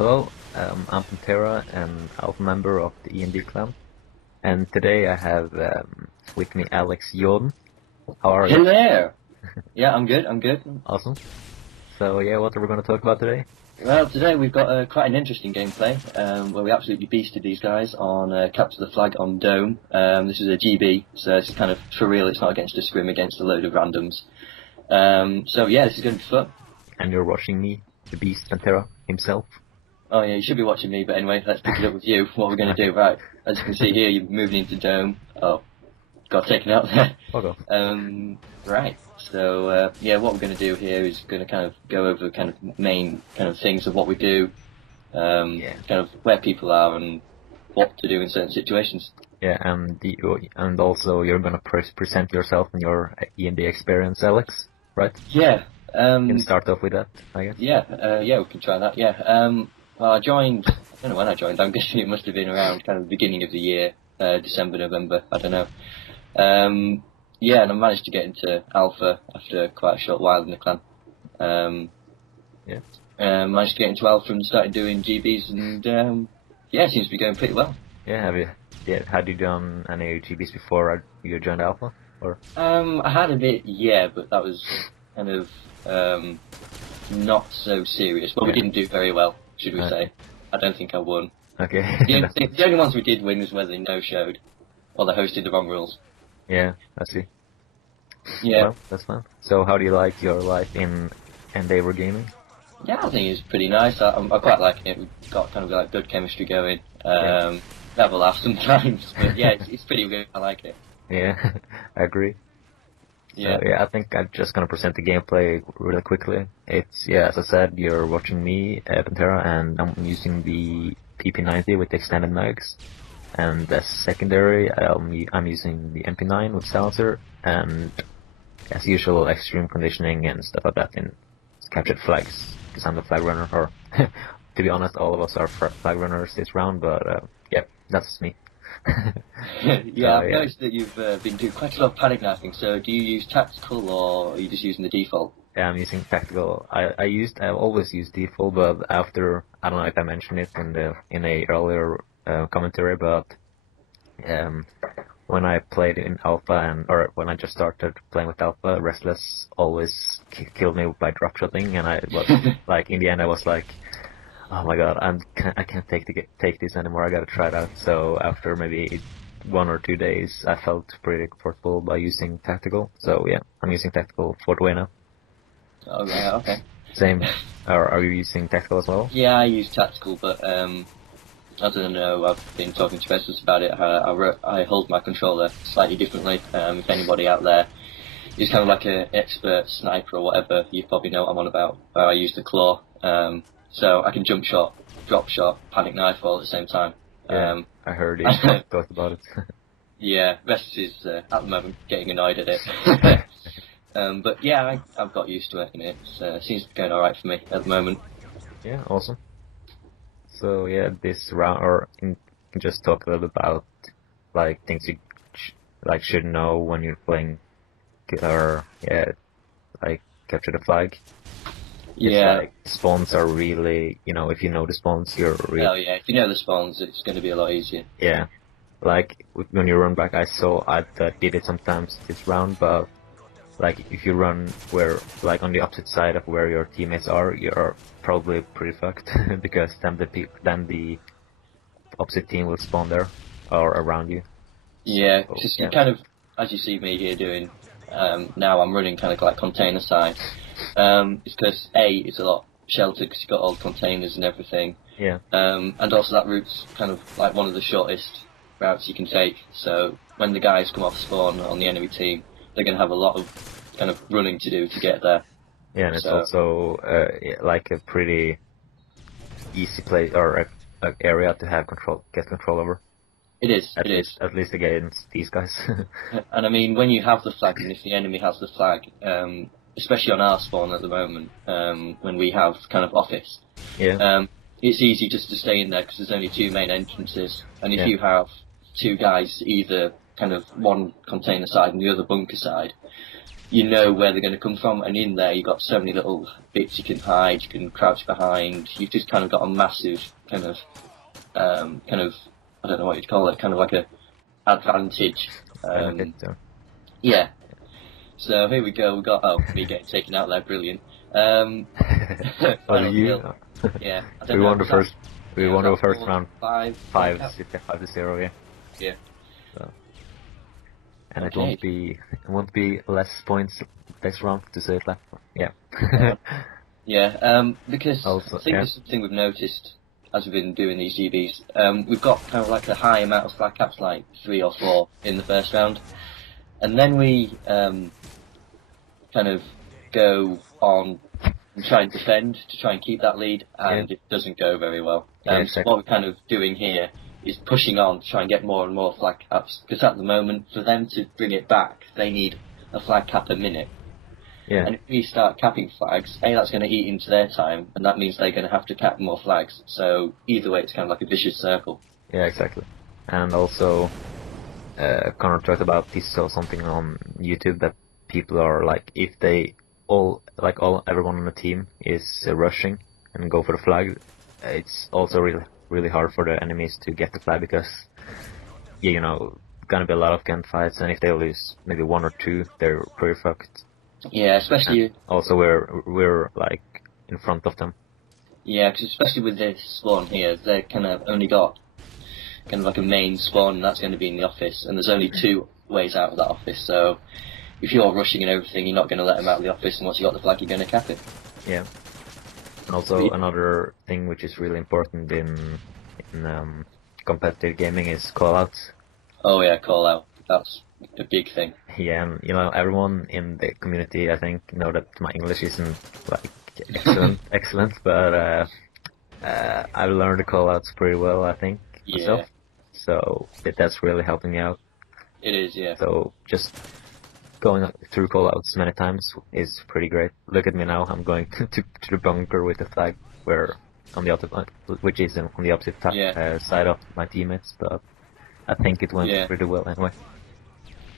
Hello, I'm Pantera, an alpha member of the END clan, and today I have with me Alex Yauden. How are you? Hello! Yeah, I'm good, I'm good. Awesome. So yeah, what are we going to talk about today? Well, today we've got quite an interesting gameplay, where we absolutely beasted these guys on Capture the Flag on Dome. This is a GB, so it's kind of for real, it's not against a scrim against a load of randoms. So yeah, this is going to be fun. And you're watching me, the beast Pantera himself. Oh yeah, you should be watching me, but anyway, let's pick it up with you. What we're going to do, right? As you can see here, you're moving into Dome. Oh, got taken out there. Okay. Right. So yeah, what we're going to do here is going to kind of go over kind of main kind of things of what we do, kind of where people are and what to do in certain situations. Yeah, and also you're going to present yourself and your END experience, Alex, right? Yeah. You can start off with that, I guess. Yeah, we can try that. Yeah. Well, I joined. I don't know when I joined. I'm guessing it must have been around kind of the beginning of the year, December, November. I don't know. Yeah, and I managed to get into Alpha after quite a short while in the clan. Managed to get into Alpha and started doing GBs, and yeah, it seems to be going pretty well. Yeah, had you done any GBs before you joined Alpha, or? I had a bit, yeah, but that was kind of not so serious. Well, we didn't do very well, should we say? I don't think I won. Okay. The only ones we did win was where they no-showed, or they hosted the wrong rules. Yeah, I see. Yeah. Well, that's fun. So how do you like your life in Endeavour gaming? Yeah, I think it's pretty nice. I quite like it. We've got kind of like good chemistry going. Have a laugh sometimes, but yeah, it's pretty good. I like it. Yeah, I agree. Yeah. So, yeah, I think I'm just gonna present the gameplay really quickly. It's, as I said, you're watching me, Pantera, and I'm using the PP90 with the extended mags. And as secondary, I'm using the MP9 with silencer, and as usual, extreme conditioning and stuff like that in captured flags, because I'm the flag runner, or to be honest, all of us are flag runners this round, but yeah, that's me. Yeah, I've noticed that you've been doing quite a lot of panic knifing, so do you use tactical, or are you just using the default? Yeah, I'm using tactical. I've always used default, but after, I don't know if I mentioned it in a earlier commentary, but when I played in Alpha, or when I just started playing with Alpha, Restless always killed me by dropshotting, and I was like, in the end I was like, oh my god, I can't take this anymore, I gotta try it out. So after maybe 1 or 2 days, I felt pretty comfortable by using tactical. So yeah, I'm using tactical for the way now. Oh yeah, okay. Same. Are you using tactical as well? Yeah, I use tactical, but I don't know, I've been talking to Restless about it. I hold my controller slightly differently. If anybody out there is kind of like an expert sniper or whatever, you probably know what I'm on about. I use the claw, so I can jump shot, drop shot, panic knife all at the same time. Yeah, I heard you talked about it. Yeah, Restless is at the moment getting annoyed at it. But yeah, I've got used to it, and it seems to be going alright for me at the moment. Yeah, awesome. So yeah, this round, or you can just talk a little bit about like things you should know when you're playing, or like capture the flag. Yeah. It's like spawns are really, if you know the spawns, you're really. Oh yeah, if you know the spawns, it's going to be a lot easier. Yeah, like when you run back, I did it sometimes this round, but like if you run like on the opposite side of where your teammates are, you're probably pretty fucked because then the opposite team will spawn there or around you. Yeah, So, just kind of, as you see me here doing, now I'm running kind of like container side. It's because it's a lot sheltered because you've got all the containers and everything. Yeah. And also that route's kind of like one of the shortest routes you can take. So when the guys come off spawn on the enemy team, they're going to have a lot of kind of running to do to get there. Yeah, and it's also like a pretty easy place or a area to get control over. It is. At least against these guys. And I mean, when you have the flag, and if the enemy has the flag, especially on our spawn at the moment, when we have kind of office, it's easy just to stay in there because there's only 2 main entrances, and if you have 2 guys, either kind of one container side and the other bunker side, you know where they're going to come from, and in there you've got so many little bits you can hide, you can crouch behind. You've just kind of got a massive kind of I don't know what you'd call it, kind of like a advantage. Benefit. Yeah. So here we go. We got me getting taken out there, brilliant. Well, you? Yeah. We won the first. We won the first 4, round. 5 5-0. Yeah. Yeah. So. And Okay. it won't be less points next round, to say it like. Yeah. Yeah. Because Also, I think there's something we've noticed as we've been doing these GBs. We've got kind of like a high amount of flag caps, like 3 or 4 in the first round, and then we kind of go on and try and defend to try and keep that lead, and it doesn't go very well. Exactly. So what we're kind of doing here is pushing on to try and get more and more flag caps, because at the moment, for them to bring it back, they need a flag cap a minute. Yeah. And if we start capping flags, that's going to eat into their time, and that means they're going to have to cap more flags. So either way, it's kind of like a vicious circle. Yeah, exactly. And also, Connor talked about this or something on YouTube that people are like, if they everyone on the team is rushing and go for the flag, it's also really hard for the enemies to get the flag, because gonna be a lot of gunfights, and if they lose maybe 1 or 2, they're pretty fucked. Yeah, especially. And also, we're like in front of them. Yeah, because especially with this spawn here, they're kind of only got kind of like a main spawn, and that's going to be in the office, and there's only 2 ways out of that office. So if you're rushing and everything, you're not going to let them out of the office, and once you got the flag, you're going to cap it. Yeah. And also another thing which is really important in competitive gaming is callouts. Oh yeah, call out. That's a big thing. Yeah, and everyone in the community, I think, know that my English isn't like excellent, but I've learned the callouts pretty well, I think, myself. So that's really helping me out. It is, yeah. So just going through callouts many times is pretty great. Look at me now, I'm going to the bunker with the flag, which is on the opposite side of my teammates, but I think it went pretty well anyway.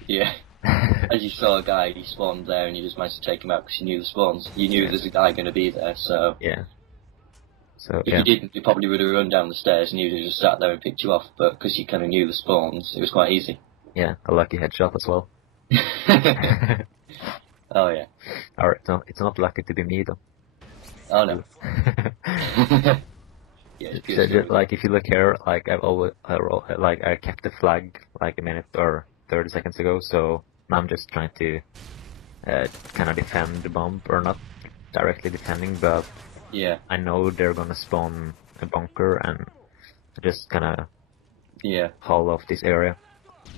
Yeah. As you saw a guy, he spawned there, and you just managed to take him out because you knew the spawns. You knew there's a guy going to be there, so... Yeah. So, if you didn't, you probably would have run down the stairs and you'd have just sat there and picked you off, but because you kind of knew the spawns, it was quite easy. Yeah, a lucky headshot as well. Oh, yeah. Alright, it's not lucky to be me, though. Oh, no. Yeah, so just, like, if you look here, like, I kept the flag, like, a minute or 30 seconds ago, so I'm just trying to kind of defend the bomb, or not directly defending, but yeah, I know they're gonna spawn a bunker, and just kind of haul off this area.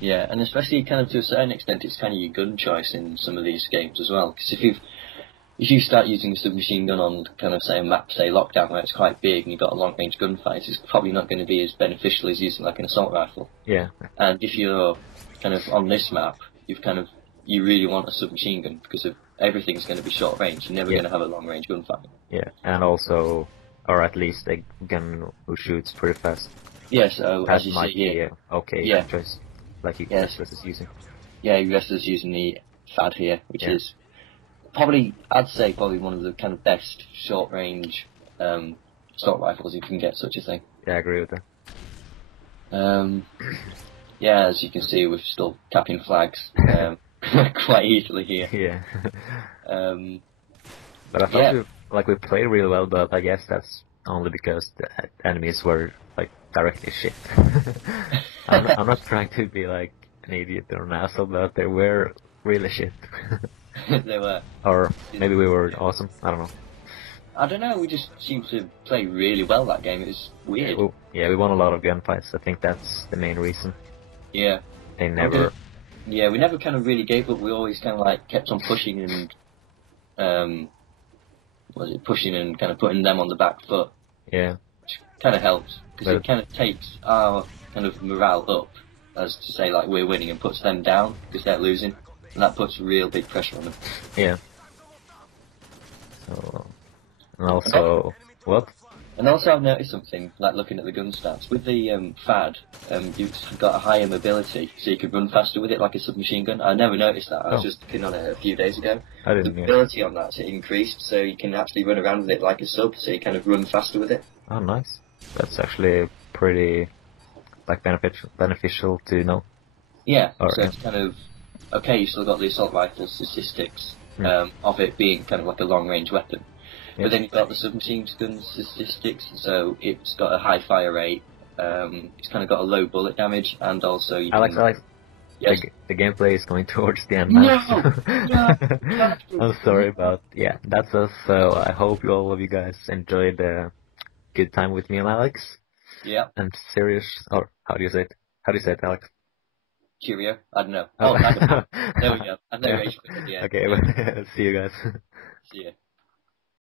Yeah, and especially kind of to a certain extent, it's kind of your gun choice in some of these games as well, because if you start using a submachine gun on kind of, say, a map, say, Lockdown, where it's quite big and you've got a long-range gunfight, it's probably not going to be as beneficial as using, like, an assault rifle. Yeah. And if you're kind of on this map, you really want a submachine gun, because everything's going to be short range. You're never going to have a long-range gunfight. Yeah, and also, or at least a gun who shoots pretty fast. Yeah, so as you might see here, choice, like you is using. Yeah, US is using the FAD here, which is I'd say probably one of the kind of best short-range assault rifles if you can get such a thing. Yeah, I agree with that. Yeah, as you can see, we're still capping flags quite easily here. Yeah. But I thought we played really well, but I guess that's only because the enemies were like directly shit. I'm not trying to be like an idiot or an asshole, but they were really shit. They were. Or maybe we were awesome. I don't know. I don't know. We just seemed to play really well that game. It was weird. Yeah, we won a lot of gunfights. I think that's the main reason. Yeah. They never. Yeah, we never kind of really gave up. We always kind of like kept on pushing and pushing and kind of putting them on the back foot. Yeah. Which kind of helps, because it kind of takes our kind of morale up, as to say, like, we're winning, and puts them down because they're losing, and that puts real big pressure on them. Yeah. So, and also, what? And also I've noticed something, like looking at the gun stats. With the FAD, you've got a higher mobility, so you could run faster with it like a submachine gun. I never noticed that. I was just looking on it a few days ago. I The didn't. Yeah. mobility on that's increased, so you can actually run around with it like a sub, so you kind of run faster with it. Oh, nice. That's actually pretty like beneficial to know. Yeah, Or so it's kind of, okay, you've still got the assault rifle statistics Hmm. of it being kind of like a long-range weapon. Yeah. But then you've got the submachine gun statistics, so it's got a high fire rate, it's kind of got a low bullet damage, and also you Alex, can... Alex, Yes? the gameplay is going towards the end now. No! No! I'm sorry, but yeah, that's us. So I hope all of you guys enjoyed a good time with me and Alex. Yeah, And serious, or how do you say it? How do you say it, Alex? cheerio. I don't know. Oh. Oh, I don't know. There we go. I know Yeah. you at the end. Okay, Yeah. see you guys. See ya.